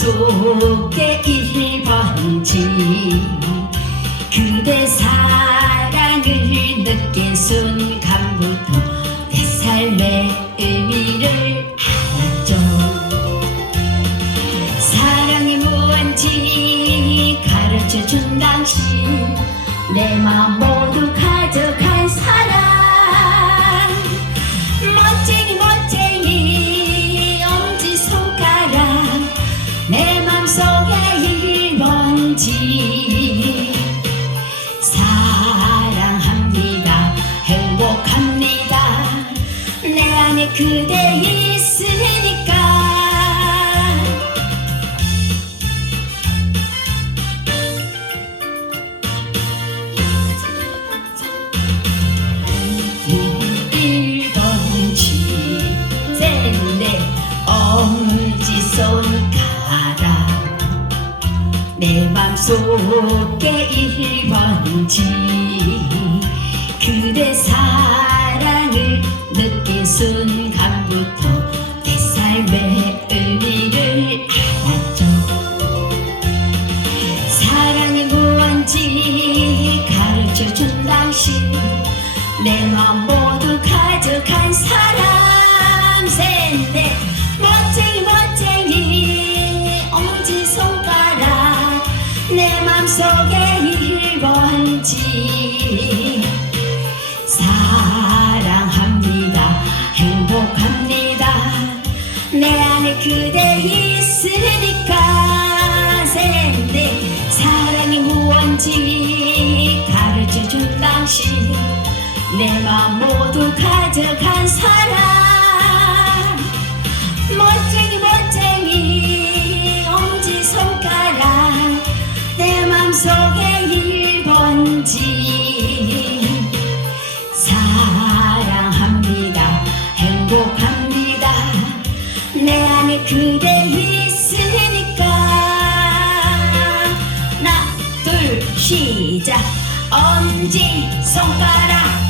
속에 1번지. 그대 사랑을 느낀 순간부터 내 삶의 의미를 알았죠. 사랑이 무언지 가르쳐준 당신 내맘 모두 가져간 사랑 그대 있으니까. 일번지 셋넷 엄지손가락. 내 맘속에 일번지 당신. 내맘 모두 가져간 사람. 셋넷. 멋쟁이 멋쟁이. 엄지 손가락. 내 맘속에 1번지. 사랑합니다. 행복합니다. 내 안에 그대 있으니까. 셋넷. 사랑이 무언지 당신 내맘 모두 가져간 사람 멋쟁이 멋쟁이 엄지 손가락. 내 맘속에 1번지. 사랑합니다 행복합니다. 내 안에 그대 있으니까. 하나 둘 시작 엄지 손가락